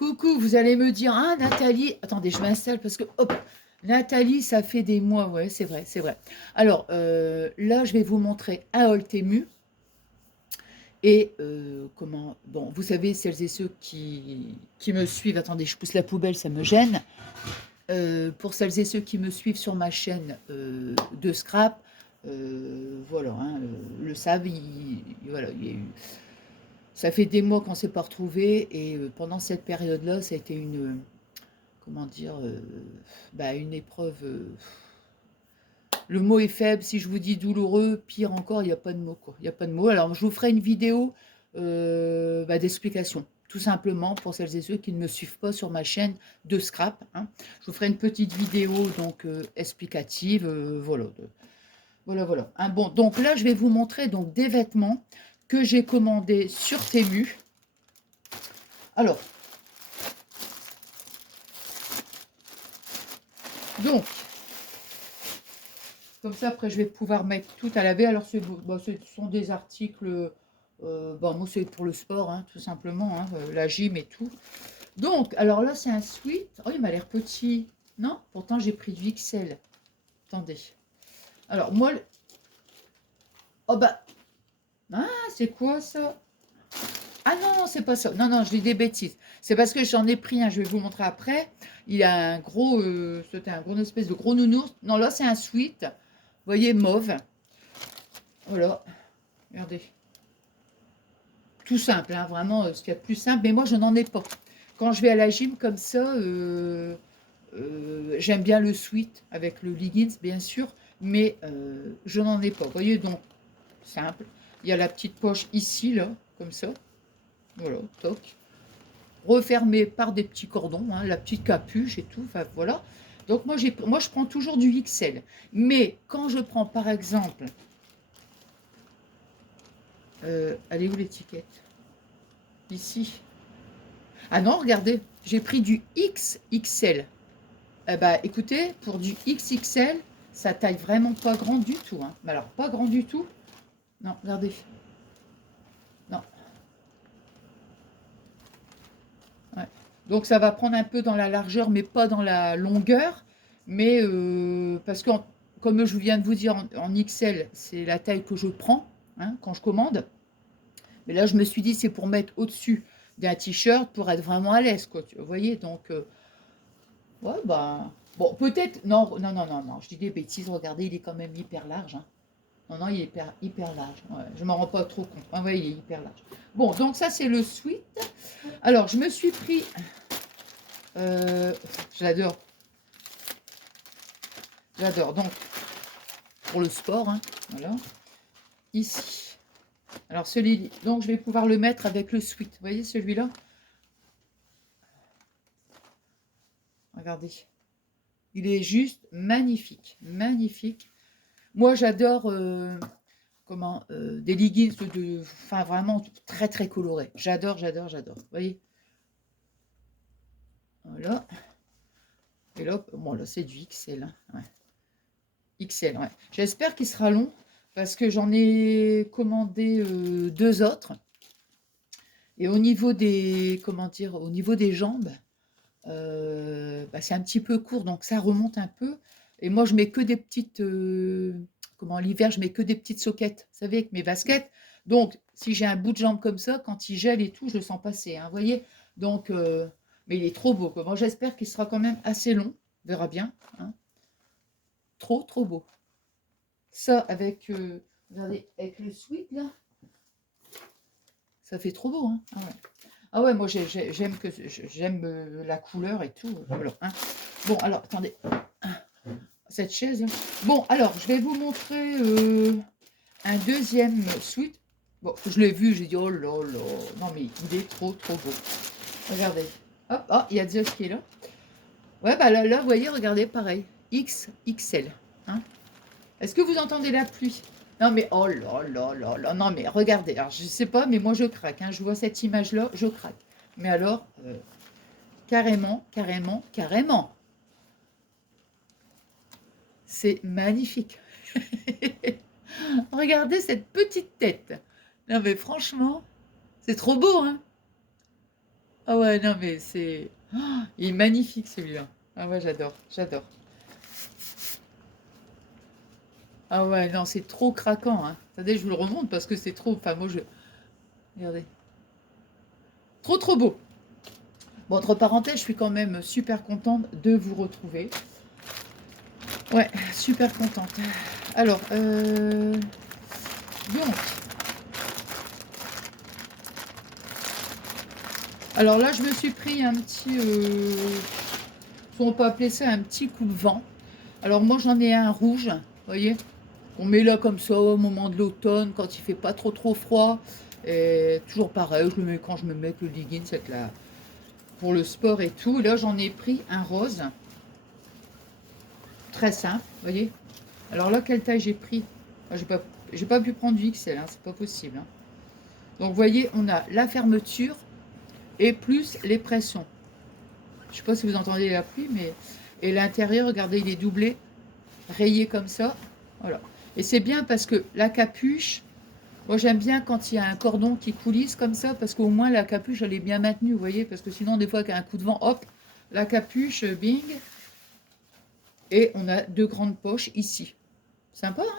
Coucou, vous allez me dire, hein, Nathalie. Attendez, je m'installe parce que, hop, Nathalie, ça fait des mois. Ouais, c'est vrai, c'est vrai. Alors, là, je vais vous montrer un haul Temu. Et comment. Bon, vous savez, celles et ceux qui me suivent. Attendez, je pousse la poubelle, ça me gêne. Pour celles et ceux qui me suivent sur ma chaîne de scrap, voilà, hein, le savent. Voilà, il y a eu. Ça fait des mois qu'on ne s'est pas retrouvés et pendant cette période-là, ça a été une, comment dire, bah, une épreuve. Le mot est faible, si je vous dis douloureux, pire encore, il n'y a pas de mot, quoi. Il n'y a pas de mot. Alors, je vous ferai une vidéo bah, d'explication, tout simplement, pour celles et ceux qui ne me suivent pas sur ma chaîne de scrap, hein. Je vous ferai une petite vidéo donc explicative, voilà. Voilà, voilà. Hein, bon, donc là, je vais vous montrer donc des vêtements que j'ai commandés sur Temu. Alors, donc, comme ça, après, je vais pouvoir mettre tout à laver. Alors, bah, ce sont des articles, bon, moi, c'est pour le sport, hein, tout simplement, hein, la gym et tout. Donc, alors là, c'est un sweat. Oh, il m'a l'air petit. Non, pourtant, j'ai pris du XL. Attendez. Alors, moi, oh bah, ah, c'est quoi ça? Ah non, non, c'est pas ça. Non, non, je dis des bêtises. C'est parce que j'en ai pris un, je vais vous montrer après. Il a un gros, c'était un gros espèce de gros nounours. Non, là, c'est un sweat. Vous voyez, mauve. Voilà, regardez. Tout simple, hein, vraiment, ce qu'il y a de plus simple. Mais moi, je n'en ai pas. Quand je vais à la gym comme ça, j'aime bien le sweat avec le leggings, bien sûr. Mais je n'en ai pas. Vous voyez, donc, simple. Il y a la petite poche ici, là, comme ça. Voilà, toc. Refermé par des petits cordons, hein, la petite capuche et tout. Enfin, voilà. Donc, moi, je prends toujours du XL. Mais quand je prends, par exemple... elle est où l'étiquette? Ici. Ah non, regardez, j'ai pris du XXL. Eh ben, écoutez, pour du XXL, ça taille vraiment pas grand du tout, hein. Mais alors, pas grand du tout. Non, regardez. Non. Ouais. Donc, ça va prendre un peu dans la largeur, mais pas dans la longueur. Mais parce que, comme je viens de vous dire, en XL, c'est la taille que je prends, hein, quand je commande. Mais là, je me suis dit, c'est pour mettre au-dessus d'un t-shirt pour être vraiment à l'aise, quoi. Vous voyez, donc... ouais, bah. Bon, peut-être. Non, non, non, non, non. Je dis des bêtises. Regardez, il est quand même hyper large, hein. Non, non, il est hyper, hyper large. Ouais, je m'en rends pas trop compte. Ah, ouais, il est hyper large. Bon, donc ça, c'est le sweat. Alors, je me suis pris. euh, J'adore. J'adore. Donc, pour le sport, hein, voilà. Ici. Alors, celui donc, je vais pouvoir le mettre avec le sweat. Vous voyez celui-là? Regardez. Il est juste magnifique. Magnifique. Moi, j'adore. Comment des leggings enfin vraiment très très colorés. J'adore, j'adore, j'adore. Vous voyez, voilà. Et là, bon là c'est du XL, hein. Ouais. XL, ouais. J'espère qu'il sera long parce que j'en ai commandé deux autres. Et au niveau des, comment dire, au niveau des jambes, bah, c'est un petit peu court, donc ça remonte un peu. Et moi, je mets que des petites, comment, l'hiver, je mets que des petites soquettes, vous savez, avec mes baskets. Donc, si j'ai un bout de jambe comme ça, quand il gèle et tout, je le sens passer, hein, vous voyez. Donc, mais il est trop beau, quoi. Moi, j'espère qu'il sera quand même assez long. On verra bien, hein. Trop, trop beau. Ça, avec, regardez, avec le sweat, là, ça fait trop beau, hein. Ah ouais. Ah ouais, moi j'aime la couleur et tout. Voilà, hein. Bon, alors, attendez. Cette chaise. Bon, alors, je vais vous montrer un deuxième suite. Bon, je l'ai vu, j'ai dit, oh là là. Non, mais il est trop, trop beau. Regardez. Hop, oh, il y a Zeus qui est là. Ouais, bah là, vous voyez, regardez, pareil. XXL. Hein. Est-ce que vous entendez la pluie? Non, mais oh là là là là. Non, mais regardez. Alors, je sais pas, mais moi, je craque, hein. Je vois cette image-là, je craque. Mais alors, carrément, carrément, carrément. C'est magnifique. Regardez cette petite tête. Non mais franchement, c'est trop beau, hein. Ah ouais, non, mais c'est... Ah, il est magnifique celui-là. Ah ouais, j'adore, j'adore. Ah ouais, non, c'est trop craquant, hein. Attendez, je vous le remonte parce que c'est trop... Enfin, moi, je... Regardez. Trop, trop beau. Bon, entre parenthèses, je suis quand même super contente de vous retrouver. Ouais, super contente. Alors, donc... Alors là, je me suis pris un petit... on peut appeler ça un petit coup de vent. Alors moi, j'en ai un rouge, vous voyez. On met là comme ça au moment de l'automne, quand il fait pas trop trop froid. Et toujours pareil, je le mets quand je me mets que le legging, c'est là pour le sport et tout. Et là, j'en ai pris un rose, très simple, vous voyez. Alors là, quelle taille j'ai pris? J'ai pas pu prendre du XL, hein, c'est pas possible. Hein. Donc, vous voyez, on a la fermeture et plus les pressons. Je sais pas si vous entendez la pluie, mais... Et l'intérieur, regardez, il est doublé, rayé comme ça. Voilà. Et c'est bien parce que la capuche, moi j'aime bien quand il y a un cordon qui coulisse comme ça, parce qu'au moins la capuche, elle est bien maintenue, vous voyez. Parce que sinon, des fois, qu'un coup de vent, hop, la capuche, bing. Et on a deux grandes poches ici. Sympa, hein?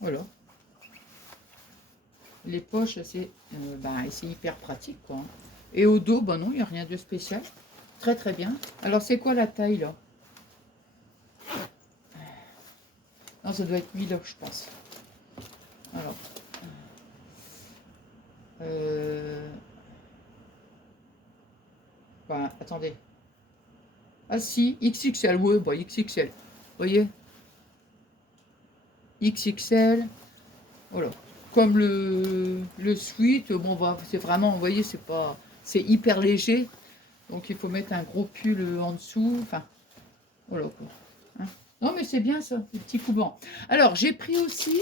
Voilà. Les poches, c'est hyper pratique, quoi. Hein. Et au dos, bah non, il n'y a rien de spécial. Très très bien. Alors, c'est quoi la taille, là? Non, ça doit être 1000, je pense. Alors, euh, attendez. Ah si, XXL, ouais, bah XXL. Vous voyez? XXL. Voilà. Comme le sweat, bon, bah, c'est vraiment, vous voyez, c'est pas... C'est hyper léger. Donc, il faut mettre un gros pull en dessous. Enfin, voilà, quoi. Hein. Non, mais c'est bien, ça, les petits coubans. Alors, j'ai pris aussi...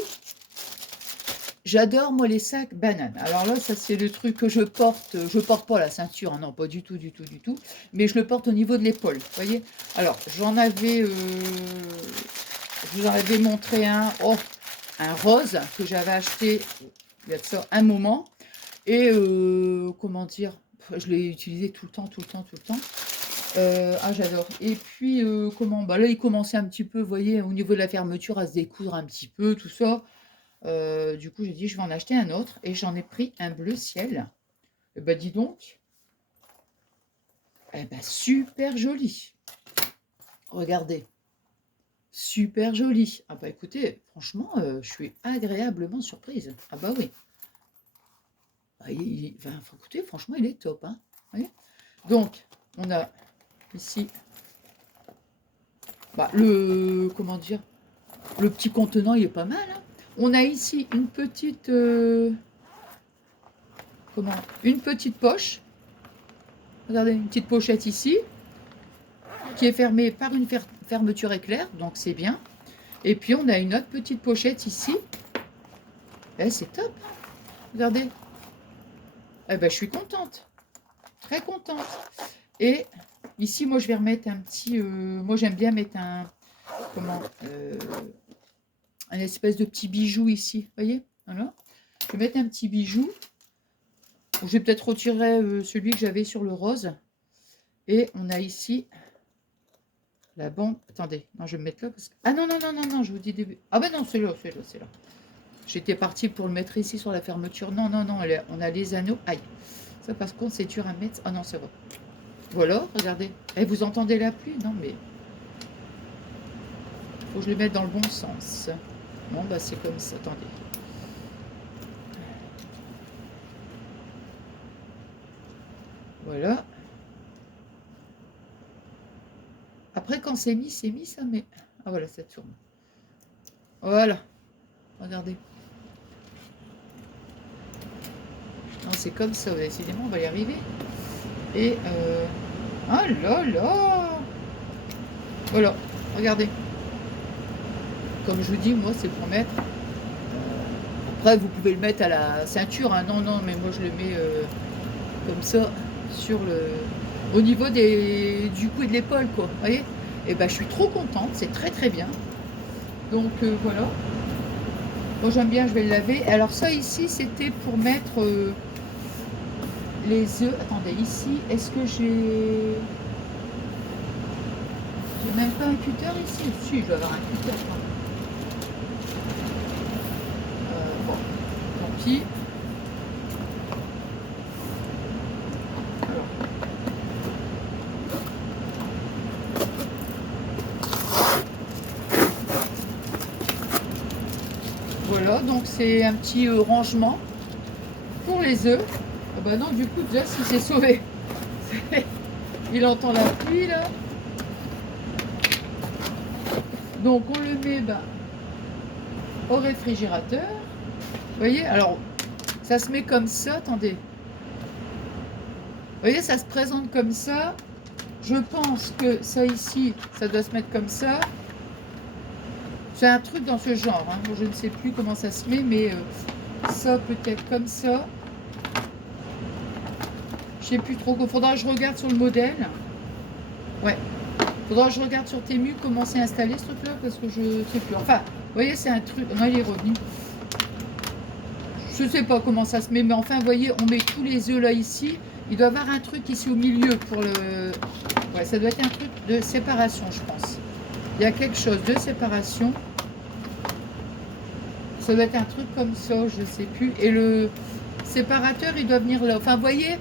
J'adore, moi, les sacs bananes. Alors là, ça, c'est le truc que je porte. Je porte pas la ceinture, hein, non, pas du tout, du tout, du tout. Mais je le porte au niveau de l'épaule, vous voyez. Alors, je vous en avais montré un rose que j'avais acheté il y a de ça un moment. Et, comment dire, je l'ai utilisé tout le temps, tout le temps, tout le temps. J'adore. Et puis, là, il commençait un petit peu, vous voyez, au niveau de la fermeture, à se découdre un petit peu, tout ça. Du coup, j'ai dit, je vais en acheter un autre. Et j'en ai pris un bleu ciel. Et ben, dis donc. Eh ben, super joli. Regardez. Super joli. Ah bah écoutez, franchement, je suis agréablement surprise. Ah bah oui. Ah, écoutez, franchement, il est top. Hein. Vous voyez. Donc, on a ici comment dire, le petit contenant, il est pas mal. Hein. On a ici une petite, une petite poche. Regardez, une petite pochette ici, qui est fermée par une fermeture éclair, donc c'est bien. Et puis on a une autre petite pochette ici. Eh, c'est top. Regardez. Eh ben, je suis contente. Très contente. Et ici, moi, je vais remettre un petit... moi, j'aime bien mettre un espèce de petit bijou ici. Vous voyez? Voilà. Je vais mettre un petit bijou. Je vais peut-être retirer celui que j'avais sur le rose. Et on a ici la bande. Attendez, non, je vais me mettre là parce que... Ah non, non, non, non, non, je vous dis début. Ah ben non, c'est là, c'est là, c'est là. J'étais partie pour le mettre ici sur la fermeture. Non, non, non, on a les anneaux. Aïe. Ça, par contre, c'est dur à mettre. Ah non, ça va. Voilà, regardez. Et vous entendez la pluie? Non, mais... Faut que je le mette dans le bon sens. Bon, bah c'est comme ça. Attendez. Voilà. Après, quand c'est mis, ça, mais... Ah voilà, ça tourne. Voilà. Regardez. Non, c'est comme ça. Décidément, on va y arriver. Et... Ah là là! Voilà. Regardez. Comme je vous dis, moi, c'est pour mettre... Après, vous pouvez le mettre à la ceinture. Hein. Non, non, mais moi, je le mets comme ça sur au niveau du cou et de l'épaule, quoi. Vous voyez? Et ben, je suis trop contente. C'est très, très bien. Donc, voilà. Moi, j'aime bien, je vais le laver. Alors, ça, ici, c'était pour mettre... les œufs. Attendez, ici, est-ce que j'ai même pas un cutter ici? Si, je dois avoir un cutter quand même. Bon, tant pis. Alors. Voilà, donc c'est un petit rangement pour les œufs. Ah bah non, du coup, déjà, si c'est sauvé. Il entend la pluie, là. Donc, on le met au réfrigérateur. Vous voyez, alors, ça se met comme ça, attendez. Vous voyez, ça se présente comme ça. Je pense que ça ici, ça doit se mettre comme ça. C'est un truc dans ce genre. Hein. Bon, je ne sais plus comment ça se met, mais ça peut-être comme ça. Je sais plus trop. Il faudra que je regarde sur le modèle. Ouais. Faudra que je regarde sur Temu comment c'est installé ce truc-là, parce que je ne sais plus. Enfin, vous voyez, c'est un truc. Non, il est revenu. Je ne sais pas comment ça se met, mais enfin, vous voyez, on met tous les œufs là ici. Il doit y avoir un truc ici au milieu pour le. Ouais, ça doit être un truc de séparation, je pense. Il y a quelque chose de séparation. Ça doit être un truc comme ça, je ne sais plus. Et le séparateur, il doit venir là. Enfin, vous voyez,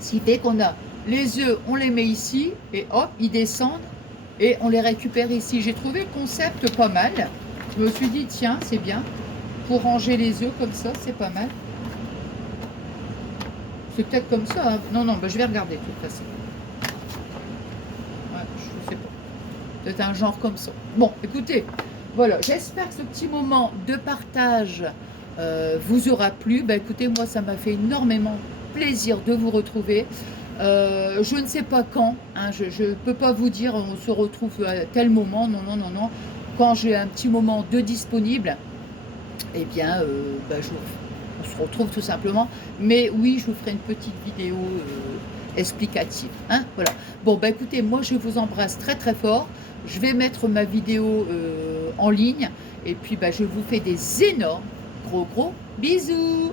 ce qui fait qu'on a les œufs, on les met ici, et hop, ils descendent, et on les récupère ici. J'ai trouvé le concept pas mal. Je me suis dit, tiens, c'est bien. Pour ranger les œufs comme ça, c'est pas mal. C'est peut-être comme ça. Hein. Non, non, bah, je vais regarder de toute façon. Ouais, je sais pas. Peut-être un genre comme ça. Bon, écoutez, voilà. J'espère que ce petit moment de partage vous aura plu. Bah, écoutez, moi, ça m'a fait énormément plaisir de vous retrouver. Je ne sais pas quand. Hein, je ne peux pas vous dire on se retrouve à tel moment. Non, non, non, non. Quand j'ai un petit moment de disponible, eh bien, bah, on se retrouve tout simplement. Mais oui, je vous ferai une petite vidéo explicative. Hein, voilà. Bon, bah écoutez, moi je vous embrasse très très fort. Je vais mettre ma vidéo en ligne. Et puis, bah, je vous fais des énormes gros bisous.